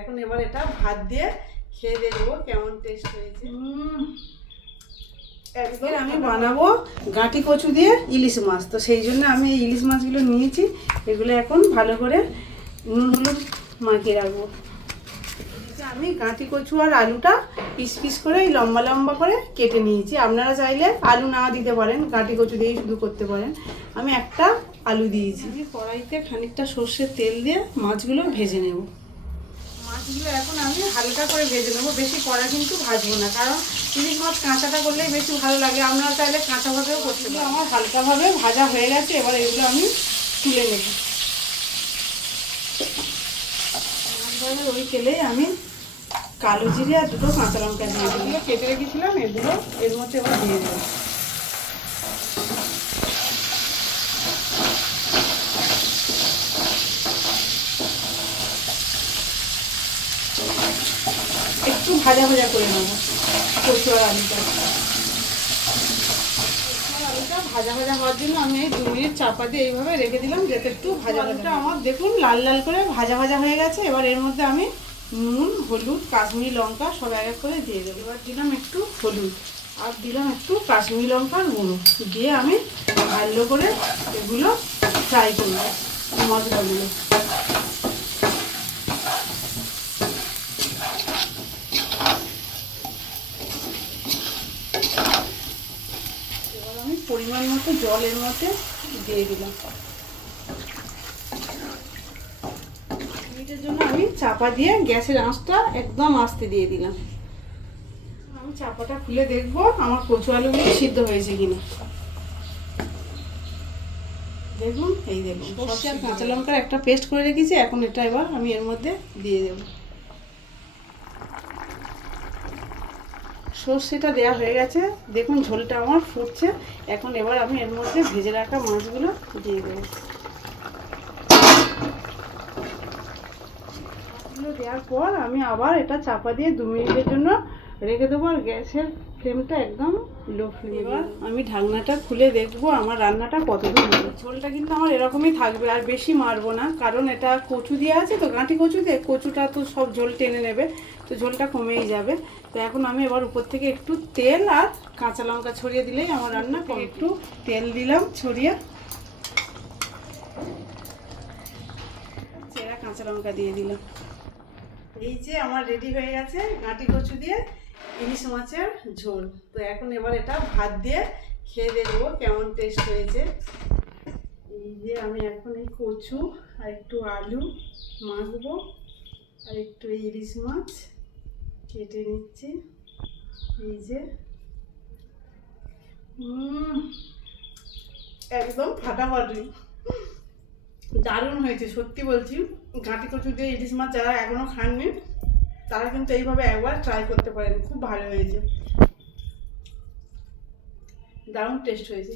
এখন এবার এটা ভাত দিয়ে খেয়ে দেখবো কেমন টেস্ট হয়েছে। একবার আমি বানাবো গাঁটি কচু দিয়ে ইলিশ মাছ, তো সেই জন্য আমি এই ইলিশ মাছগুলো নিয়েছি। এগুলো এখন ভালো করে নুন হলুদ মাখিয়ে রাখবো। আমি গাঁটি কচু আর আলুটা পিস পিস করে লম্বা লম্বা করে কেটে নিয়েছি। আপনারা চাইলে আলু না দিতে পারেন, গাঁটি কচু দিয়েই শুধু করতে পারেন। আমি একটা আলু দিয়েছি। কড়াইতে খানিকটা সর্ষের তেল দিয়ে মাছগুলো ভেজে নেব। মাছগুলো এখন আমি হালকা করে ভেজে নেবো, বেশি কড়া কিন্তু ভাজবো না, কারণ ইলিশ মাছ কাঁচাটা করলেই বেশি ভালো লাগে। আপনারা চাইলে কাঁচাভাবেও করতে পারেন। আমার হালকাভাবে ভাজা হয়ে গেছে, এবার এগুলো আমি তুলে নেব। মাছভাবে ওই তেলেই আমি কালো জিরে আর দুটো কাঁচা লঙ্কা দিয়ে দিলাম, কেটে রেখেছিলাম, এগুলো এর মধ্যে এবার দিয়ে দেবো। একটু ভাজা ভাজা করে নেবো কচু আর আলুটা। আলুটা ভাজা ভাজা হওয়ার জন্য আমি এই 2 মিনিট চাপা দিয়ে এইভাবে রেখে দিলাম, যাতে একটু ভাজা ভাজাটা আমার দেখুন লাল লাল করে ভাজা ভাজা হয়ে গেছে। এবার এর মধ্যে আমি নুন হলুদ কাশ্মীরি লঙ্কা সব এক এক করে দিয়ে দেবো। এবার দিলাম একটু হলুদ আর দিলাম একটু কাশ্মীরি লঙ্কার গুঁড়ো দিয়ে আমি ভালো করে এগুলো ফ্রাই করবো মশলাগুলো। এবার আমি পরিমাণ মতো জল এর মধ্যে দিয়ে দিলাম। মিনিটের জন্য আমি চাপা দিয়ে গ্যাসের আঁচটা একদম আস্তে দিয়ে দিলাম। আমি চাপাটা খুলে দেখবো আমার কচু আলুগুলো সিদ্ধ হয়েছে কিনা। দেখুন, এই দেখুন সর্ষে আর কাঁচা লঙ্কার একটা পেস্ট করে রেখেছি। এখন এটা এবার আমি এর মধ্যে দিয়ে দেব। সর্ষেটা দেওয়া হয়ে গেছে, দেখুন ঝোলটা আমার ফুটছে। এখন এবার আমি এর মধ্যে ভেজে রাখা মাছগুলো দিয়ে দেবো। মাছগুলো দেওয়ার পর আমি আবার এটা চাপা দিয়ে 2 মিনিটের জন্য রেখে দেবো, আর গ্যাসের ফ্লেমটা একদম লো ফ্লেমে। এবার আমি ঢাকনাটা খুলে দেখবো আমার রান্নাটা কতদূর হলো। ঝোলটা কিন্তু আমার এরকমই থাকবে, আর বেশি মারবো না, কারণ এটা কচু দিয়ে আছে তো, গাঁটি কচু দিয়ে কচুটা তো সব ঝোল টেনে নেবে, তো ঝোলটা কমেই যাবে। তো এখন আমি এবার উপর থেকে একটু তেল আর কাঁচা লঙ্কা ছড়িয়ে দিলেই আমার রান্না। একটু তেল দিলাম ছড়িয়ে, চেরা কাঁচা লঙ্কা দিয়ে দিলাম। এই যে আমার রেডি হয়ে গেছে গাঁটি কচু দিয়ে ইলিশ মাছের ঝোল। তো এখন এবার এটা ভাত দিয়ে খেয়ে দেখবো কেমন টেস্ট হয়েছে। এই যে আমি এখন এই কচু আর একটু আলু মাখবো, আর একটু ইলিশ মাছ কেটে নিচ্ছি। এই যে একদম ফাটাফাটি, দারুণ হয়েছে সত্যি বলছি। গাঁটি কচু দিয়ে ইলিশ মাছ যারা এখনো খাননি তারা কিন্তু এইভাবে একবার ট্রাই করতে পারেন, খুব ভালো হয়েছে, দারুণ টেস্ট হয়েছে।